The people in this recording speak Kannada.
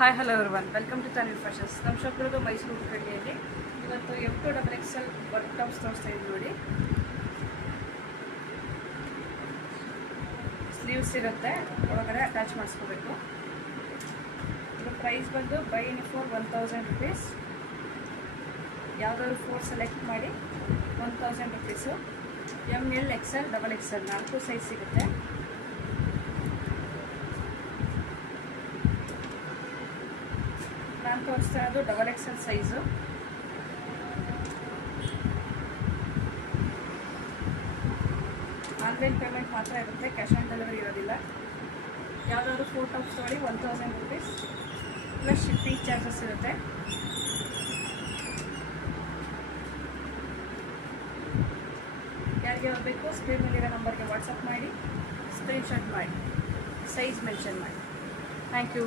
Hi hello everyone, welcome to Tanvi fashions. ನಮ್ಮ ಶಾಪ್ ಇರೋದು ಮೈಸೂರು ಉಡುಪಳ್ಳಿಯಲ್ಲಿ. ಇವತ್ತು M2XXL ವರ್ಕ್ ಟಾಪ್ಸ್ ತೋರಿಸ್ತಾ ಇದ್ದೀವಿ ನೋಡಿ. ಸ್ಲೀವ್ಸ್ ಇರುತ್ತೆ, ಒಳಗಡೆ ಅಟ್ಯಾಚ್ ಮಾಡಿಸ್ಕೋಬೇಕು. ಇದು ಪ್ರೈಸ್ ಬಂದು ಬೈ ಎನಿ ಫೋರ್ 1000 ರುಪೀಸ್. ಯಾವುದಾದ್ರು 4 ಸೆಲೆಕ್ಟ್ ಮಾಡಿ 1000 rupees. ML XL XXL 4 size ಸಿಗುತ್ತೆ. ನಾನು ತೋರಿಸ್ತಾ ಇರೋದು XXL ಸೈಜು. ಆನ್ಲೈನ್ ಪೇಮೆಂಟ್ ಮಾತ್ರ ಇರುತ್ತೆ, ಕ್ಯಾಶ್ ಆನ್ ಡೆಲಿವರಿ ಇರೋದಿಲ್ಲ. ಯಾವುದಾದ್ರು 4 ಟಾಪ್ಸ್ ತೊಗೊಳ್ಳಿ 1000 ರುಪೀಸ್ ಪ್ಲಸ್ ಶಿಪ್ಪಿಂಗ್ ಚಾರ್ಜಸ್ ಇರುತ್ತೆ. ಯಾರಿಗೆ ಬೇಕು ಸ್ಕ್ರೀನ್ ಮೇಲಿರೋ ನಂಬರ್ಗೆ ವಾಟ್ಸಪ್ ಮಾಡಿ, ಸ್ಕ್ರೀನ್ಶಾಟ್ ಮಾಡಿ, ಸೈಜ್ ಮೆನ್ಷನ್ ಮಾಡಿ. Thank you.